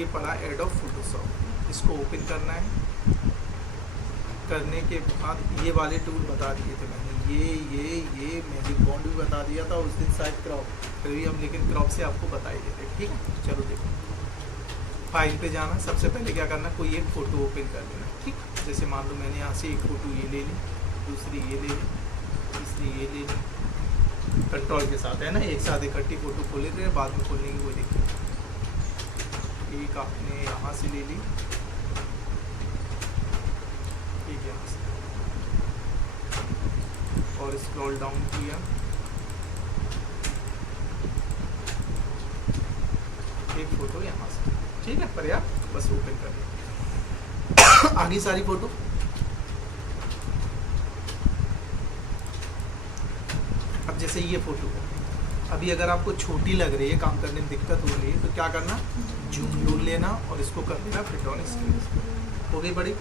ये पड़ा adobe Photoshop, इसको ओपन करना है। करने के बाद ये वाले टूल बता दिए थे मैंने, ये मैजिक बॉन्ड भी बता दिया था उस दिन शायद, क्रॉप, फिर भी हम लेकिन क्रॉप से आपको बता ही देते। ठीक है, चलो देखो, फाइल पे जाना, सबसे पहले क्या करना, कोई एक फ़ोटो ओपन कर लेना। ठीक, जैसे मान लो मैंने यहाँ से एक फ़ोटो ये ले ली, दूसरी ये ले ली, तीसरी ये ले ली, कंट्रोल के साथ है ना, एक साथ इकट्ठी फ़ोटो खोले थे, बाद में खोलने की कोई दिक्कत नहीं। एक आपने यहाँ से ले ली, ठीक है, यहाँ से, और स्क्रॉल डाउन किया, एक फ़ोटो यहाँ से, ठीक है, पर्याप्त, बस ओपन कर दिया। आगे सारी फ़ोटो जैसे ये फ़ोटो अभी अगर आपको छोटी लग रही है, काम करने में दिक्कत हो रही है, तो क्या करना, जूम टूल लेना और इसको कर देना फिट ऑन स्क्रीन। हो गई बड़ी।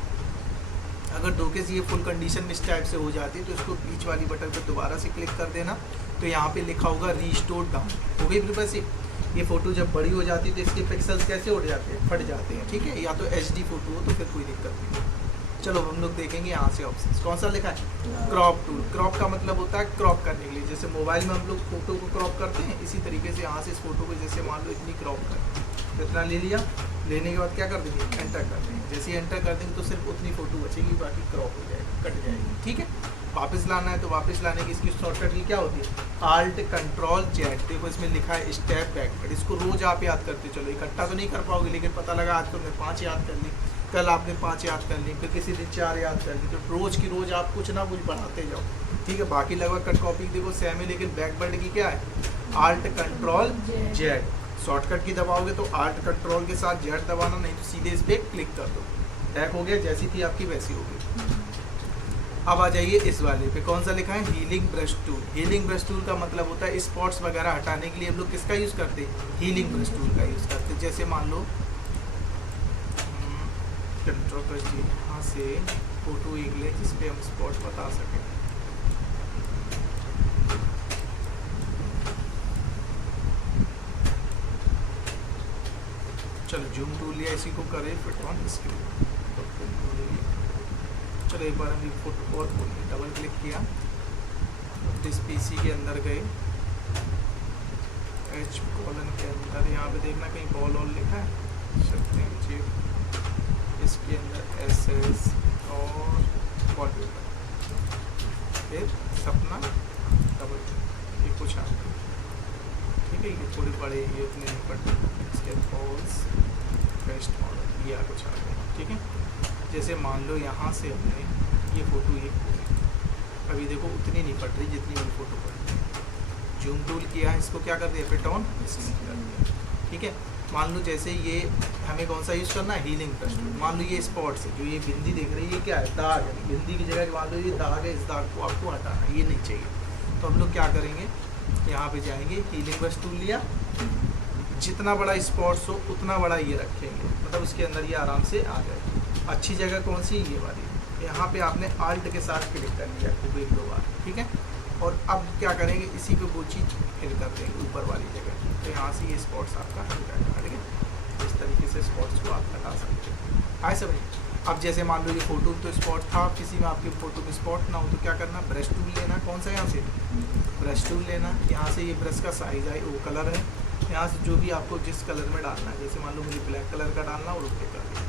अगर दो केस ये फुल कंडीशन में इस टाइप से हो जाती है तो इसको बीच वाली बटन पर दोबारा से क्लिक कर देना, तो यहाँ पे लिखा होगा रीस्टोर डाउन। हो गई फिर वैसे ये फ़ोटो जब बड़ी हो जाती है तो इसके पिक्सल्स कैसे उठ जाते हैं, फट जाते हैं। ठीक है, या तो HD फ़ोटो हो तो फिर कोई दिक्कत नहीं। चलो हम लोग देखेंगे यहाँ से ऑप्शन कौन सा लिखा है, क्रॉप टूल। क्रॉप का मतलब होता है क्रॉप करने के लिए, जैसे मोबाइल में हम लोग फ़ोटो को क्रॉप करते हैं, इसी तरीके से यहाँ से इस फोटो को जैसे मान लो इतनी क्रॉप कर, इतना ले लिया, लेने के बाद क्या कर देंगे, एंटर कर देंगे। जैसे ही एंटर कर देंगे तो सिर्फ उतनी फ़ोटो बचेगी, बाकी क्रॉप हो जाएगी, कट जाएगी। ठीक है, वापस लाना है तो वापस लाने की इसकी शॉर्टकट की क्या होती है, Alt Ctrl Z। देखो इसमें लिखा है स्टेप बैकवर्ड, इसको रोज़ आप याद करते चलो, इकट्ठा तो नहीं कर पाओगे, लेकिन पता लगा आज तो मैं 5 याद कर ली, कल आपने 5 याद कर ली, फिर किसी दिन 4 याद कर ली, तो रोज़ की रोज़ आप कुछ ना कुछ बढ़ाते जाओ। ठीक है, बाकी लगभग कट कॉपी देखो सेम है, लेकिन बैकवर्ड की क्या है, Alt Ctrl Z। शॉर्टकट की दबाओगे तो Alt Ctrl के साथ Z दबाना, नहीं तो सीधे इस पर क्लिक कर दो, बैक हो गया, जैसी थी आपकी वैसी हो गई। अब आ जाइए इस वाले पे, कौन सा लिखा है, healing brush tool. Healing brush tool का मतलब होता है स्पॉट्स वगैरह हटाने के लिए हम लोग किसका यूज़ करते हैं, हीलिंग ब्रश टूल का यूज़ करते हैं। जैसे मान लो कंट्रोल प्रेस जी, यहाँ से फोटो एक ले जिस पे हम स्पॉट बता सकें। चलो जूम टूल लिया, इसी को करें फिट ऑन स्क्रीन। चलो एक बार हम ये फोटो और खोलिए, डबल क्लिक किया, इस PC के अंदर गए, H कॉलन के अंदर यहाँ पे देखना कहीं बॉल ऑल लिखा है, सकते हैं जी, इसके अंदर SS और वॉलपेपर, फिर सपना, डबल, ये कुछ आ गया। ठीक है, ये थोड़े बड़े, ये उतने नहीं पड़ते, इसके बॉल्स बेस्ट मॉडल, ये कुछ आ गया। ठीक है, जैसे मान लो यहाँ से हमने ये फ़ोटो एक खोली, अभी देखो उतनी नहीं पड़ रही जितनी वो फ़ोटो पड़ रही है। जूम टूल किया है, इसको क्या कर दिया, फिट ऑन स्क्रीन कर दिया। ठीक है, मान लो जैसे ये हमें कौन सा यूज़ करना है, हीलिंग ब्रश टूल। मान लो ये स्पॉट्स है, जो ये बिंदी देख रही है, ये क्या है, दाग है, बिंदी की जगह मान लो ये दाग है, इस दाग को आपको हटाना है, ये नहीं चाहिए। तो हम लोग क्या करेंगे, यहाँ पे जाएंगे, हीलिंग ब्रश टूल लिया, जितना बड़ा स्पॉट्स हो उतना बड़ा ये रखेंगे, मतलब उसके अंदर ये आराम से आ जाए। अच्छी जगह कौन सी, ये वाली, यहाँ पे आपने Alt के साथ क्लिक कर लिया खूब 1-2 बार। ठीक है, और अब क्या करेंगे, इसी पे वो चीज़ फिल कर देंगे ऊपर वाली जगह, तो यहाँ से ये स्पॉट्स आपका हट जाएगा। ठीक है, इस तरीके से स्पॉट्स को आप हटा सकते हैं। हाय समझ। अब जैसे मान लो ये फ़ोटो तो स्पॉट था, किसी में आपकी फ़ोटो में स्पॉट ना हो तो क्या करना, ब्रश टूल लेना, कौन सा, यहाँ से ब्रश टूल लेना, यहाँ से ये ब्रश का साइज़ है, वो कलर है, यहाँ से जो भी आपको जिस कलर में डालना है, जैसे मान लो मुझे ब्लैक कलर का डालना और ओके कर दिया।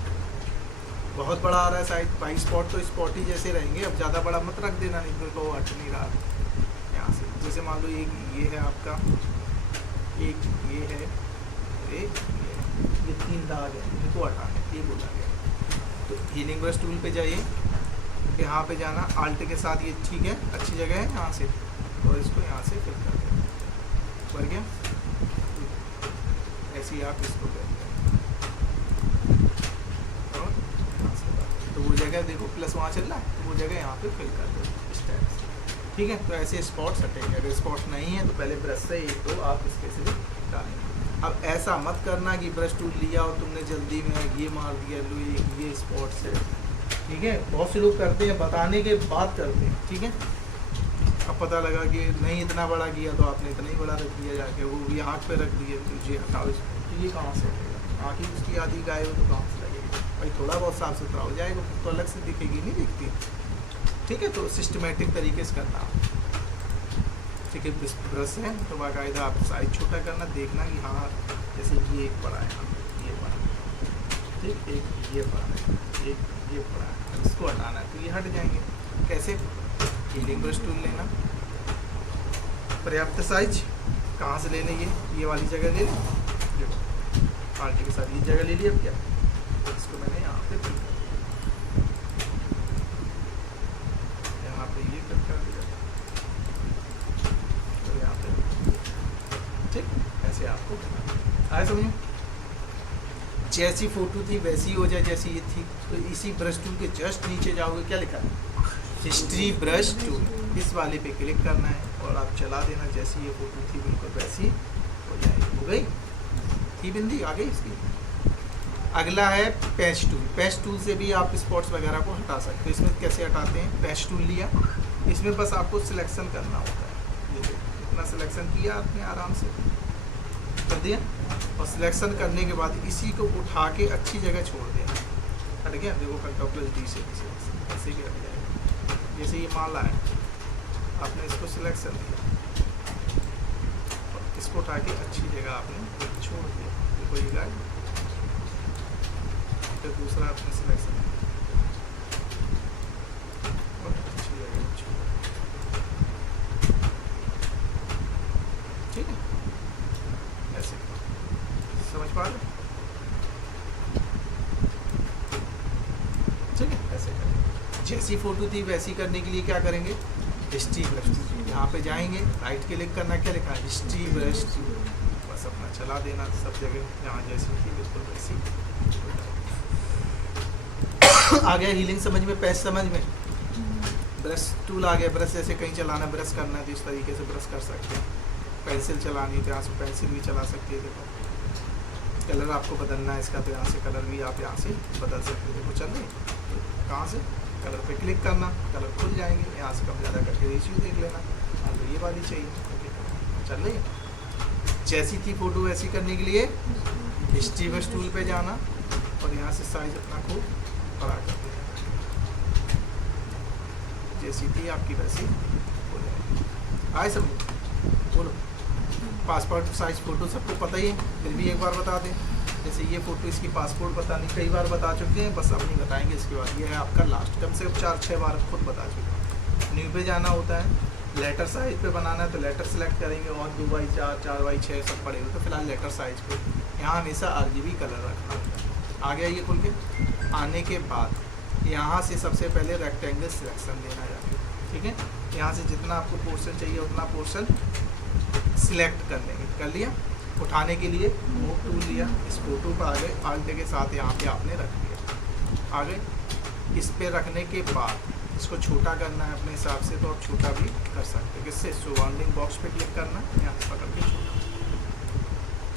बहुत बड़ा आ रहा है साइज, 22 स्पॉट तो स्पॉट ही जैसे रहेंगे, अब ज़्यादा बड़ा मत रख देना, नहीं तो हट नहीं रहा। यहाँ से जैसे मान लो एक ये है आपका, एक ये है, एक ये 3 दाग है, इनको हटाना, ये बोला गया। तो हीलिंग ब्रश टूल पे जाइए, यहाँ पे जाना, Alt के साथ, ये ठीक है, अच्छी जगह है, यहाँ से, और इसको यहाँ से फिल कर दें, बढ़ गया। ऐसे ही आप इसको कर दें, और यहाँ से तो वो जगह देखो प्लस वहाँ चल रहा है, तो वो जगह यहाँ पे फिल कर दो इस टाइप से। ठीक है, तो ऐसे स्पॉट्स हटेंगे। अगर स्पॉट्स नहीं है तो पहले ब्रश से 1-2 आप इसके से डालेंगे। अब ऐसा मत करना कि ब्रश टूल लिया और तुमने जल्दी में ये मार दिया, लो ये स्पॉट्स है। ठीक है, बहुत से लोग करते हैं, बताने के बाद करते हैं। ठीक है, अब पता लगा कि नहीं इतना बड़ा किया तो आपने इतना ही बड़ा रख दिया, जाके वो भी आँख पे रख दिया, तो ये हटाओ इसको, तो ये कहाँ से हटेगा। आँख ही उसकी आधी गायब हो तो कहाँ से लगेगी भाई, थोड़ा बहुत साफ सुथरा हो जाएगा फिर तो अलग से दिखेगी, नहीं दिखती। ठीक है, तो सिस्टमेटिक तरीके से करना। ठीक है, ब्रश है तो बाकायदा आप साइज छोटा करना, देखना कि हाँ जैसे ये एक बड़ा है, ये बड़ा है, ठीक, एक ये बड़ा है, एक ये बड़ा है, इसको हटाना है तो ये हट जाएंगे। कैसे? हीलिंग ब्रश टूल लेना, पर्याप्त साइज कहाँ से ले लेंगे, ये वाली जगह ले लें, देखो पार्टी के साथ ये जगह ले ली। अब क्या, इसको मैंने यहाँ पे फिल कर दिया, यहाँ पे ये फिल कर दिया, तो यहाँ पे ठीक ऐसे आपको आए समझ में। जैसी फोटो थी वैसी हो जाए जैसी ये थी, तो इसी ब्रश टूल के जस्ट नीचे जाओगे, क्या लिखा है, हिस्ट्री ब्रश टूल, इस वाले पे क्लिक करना है और आप चला देना, जैसी ये फोटो थी बिल्कुल वैसी हो जाएगी। हो गई थी बिंदी, आ गई इसकी। अगला है पैच टूल। पैच टूल से भी आप स्पॉट्स वगैरह को हटा सकते हो। इसमें कैसे हटाते हैं, पैच टूल लिया, इसमें बस आपको सिलेक्शन करना होता है, ये देखो इतना सिलेक्शन किया आपने, आराम से कर दिया, और सिलेक्शन करने के बाद इसी को उठा के अच्छी जगह छोड़ देना, हट गया। देखो कंट्रोल+D से ऐसे क्या हट जाएगा, जैसे ये माला है, आपने इसको सिलेक्शन किया और इसको उठा के अच्छी जगह आपने छोड़ दिया, देखो ये गाय, फिर दूसरा आपने सिलेक्शन और अच्छी जगह छोड़, ठीक है, ऐसे समझ पा रहे, ठीक है, ऐसे करेंगे। जैसी फोटो थी वैसी करने के लिए क्या करेंगे, हिस्ट्री ब्रश टूल, यहाँ पे जाएंगे, राइट क्लिक करना, क्या लिखा है, हिस्ट्री ब्रश टूल, बस अपना चला देना सब जगह, जहाँ जैसी थी बिल्कुल वैसी। आ गया हीलिंग समझ में, पैच समझ में, ब्रश टूल आ गया। ब्रश जैसे कहीं चलाना, ब्रश करना है तो इस तरीके से ब्रश कर सकते हैं, पेंसिल चलानी है तो यहाँ से पेंसिल भी चला सकती है। देखो कलर आपको बदलना है इसका, तो यहाँ से कलर भी आप यहाँ से बदल सकते हो। देखो चल रही, कहाँ से, कलर पे क्लिक करना, कलर खुल जाएंगे, यहाँ से कम ज़्यादा करके रेशियो देख लेना, हाँ तो ये वाली चाहिए, चल रही है। जैसी थी फोटो वैसी करने के लिए हिस्ट्री ब्रश टूल पे जाना और यहाँ से साइज अपना खूब बड़ा कर देना, जैसी थी आपकी वैसी हो जाएगी। आए सब बोलो, पासपोर्ट साइज फ़ोटो सबको पता ही है, फिर भी एक बार बता दें। जैसे ये फ़ोटो इसकी पासपोर्ट बतानी कई बार बता चुके हैं, बस अब नहीं बताएंगे इसके बाद, ये है आपका लास्ट, कम से कम 4-6 बार खुद बता चुके हैं। न्यू पे जाना होता है, लेटर साइज पे बनाना है तो लेटर सेलेक्ट करेंगे, और 2x4, 4x6 सब पड़े हुए, तो फिलहाल लेटर साइज पे यहाँ हमेशा RGB कलर रखना होता है। आ गया ये खुल के, आने के बाद यहाँ से सबसे पहले रेक्टेंगल सिलेक्शन देना जाके, ठीक है, यहाँ से जितना आपको पोर्शन चाहिए उतना पोर्शन सिलेक्ट कर लेंगे, कर लिया। उठाने के लिए मूव टूल लिया, इस फोटो पर आ गए, आल्ट के साथ यहाँ पे आपने रख लिया, आ गए। इस पे रखने के बाद इसको छोटा करना है अपने हिसाब से, तो आप छोटा भी कर सकते हैं। किससे, सराउंडिंग बॉक्स पे क्लिक करना, यहाँ से पकड़ के छोटा,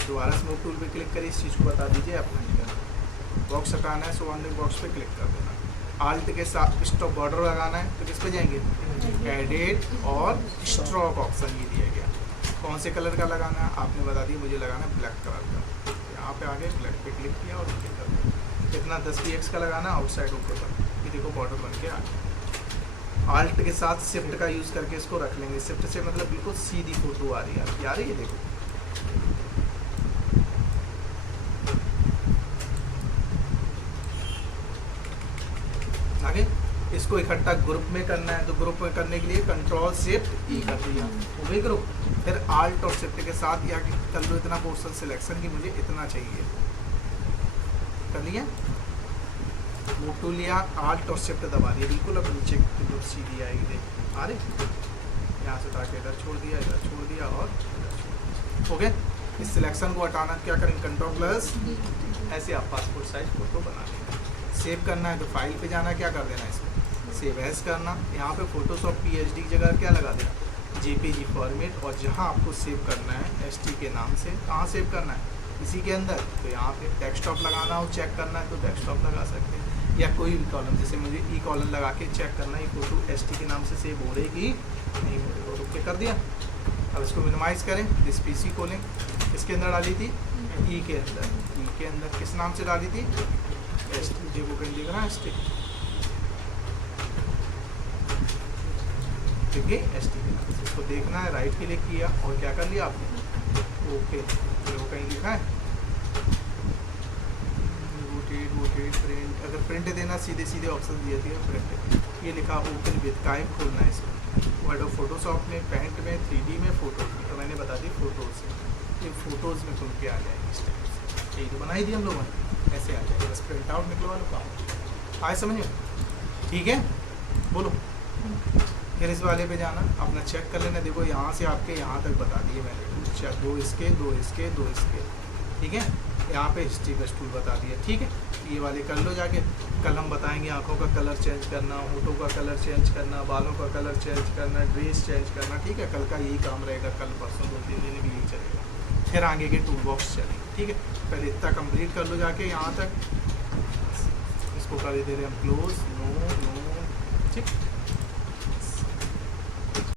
दोबारा से मूव टूल पे क्लिक करिए, इस चीज़ को बता दीजिए अपना ही करना। बॉक्स हटाना है, सराउंडिंग बॉक्स पे क्लिक कर देना, आल्ट के साथ स्टॉप बॉर्डर लगाना है, तो किस पे जाएंगे, एडिट और स्ट्रोक ऑप्शन ये दिया गया। कौन से कलर का लगाना है आपने बता दिया, मुझे लगाना है ब्लैक कलर का, यहाँ पे आगे ब्लैक पे क्लिक किया और क्लिक कर दिया। कितना 10 px का लगाना आउटसाइड ओके पर, ये देखो बॉर्डर बन के आ गया। आल्ट के साथ शिफ्ट का यूज़ करके इसको रख लेंगे, शिफ्ट से मतलब बिल्कुल सीधी फोटो आ रही है आपकी, आ रही है देखो। आगे इसको इकट्ठा ग्रुप में करना है, तो ग्रुप में करने के लिए Ctrl+Shift+E कर दिया, हो गई ग्रुप। फिर आल्ट और शिफ्ट के साथ या कर लो इतना पोर्शन सिलेक्शन की मुझे इतना चाहिए, कर लिया, मूव टूल लिया, आल्ट और शिफ्ट दबा दिया, बिल्कुल अब नीचे बिल्कुल सीधी आएगी, देख आ रही, यहाँ से उठा के इधर छोड़ दिया, इधर छोड़ दिया और इधर छोड़ दिया, हो गया। इस सिलेक्शन को हटाना क्या करेंगे, Ctrl+, ऐसे आप पासपोर्ट साइज फोटो बना लेंगे। सेव करना है तो फाइल पे जाना, क्या कर देना इसको, सेव एज करना, यहाँ पे फोटोशॉप PSD की जगह क्या लगा देना, JPG फॉर्मेट, और जहाँ आपको सेव करना है ST के नाम से, कहाँ सेव करना है इसी के अंदर, तो यहाँ पे डेस्कटॉप लगाना हो, चेक करना है तो डेस्कटॉप लगा सकते हैं, या कोई भी कॉलम, जैसे मुझे ई कॉलम लगा के चेक करना है फोटो ST के नाम से सेव हो रही कि नहीं हो रही, ओके कर दिया। अब इसको मिनिमाइज़ करें, इस PC खोलें, इसके अंदर डाली थी ई के अंदर किस नाम से डाली थी? S T. वो कहीं दिख रहा है एस टी? ठीक है, एस टी के नाम से इसको देखना है, राइट क्लिक किया और क्या कर लिया आपने? ओके। वो कहीं लिखा है रोटेट प्रिंट। अगर प्रिंट देना सीधे सीधे ऑप्शन दिए थे प्रिंट, ये लिखा ओपन विद काइम, खोलना है इसको वर्ड ऑफ फोटोशॉप में, पेंट में, 3D में, फोटोज में। तो मैंने बता दी फोटोज से, ये फोटोज़ में खुल के आ जाएगी इस टाइप से। यही तो बनाई थी हम लोगों ने, ऐसे आ जाएगा, बस प्रिंट आउट निकलवा लो काम। आए समझ में? ठीक है, बोलो। फिर इस वाले पे जाना, अपना चेक कर लेना। देखो यहाँ से आपके यहाँ तक बता दिए मैंने, चेक 2 इसके 2 इसके 2 इसके, ठीक है। यहाँ पे हिस्ट्री का टूल बता दिया, ठीक है। ये वाले कर लो जाके। कल हम बताएंगे आँखों का कलर चेंज करना, होठों का कलर चेंज करना, बालों का कलर चेंज करना, ड्रेस चेंज करना, ठीक है। कल का यही काम रहेगा, कल परसों 2-3 दिन भी यही चलेगा, फिर आगे के टूल बॉक्स चलेंगे, ठीक है। पहले इतना कंप्लीट कर लो जाके यहाँ तक। इसको कर दे रहे हम क्लोज, नो नो, ठीक।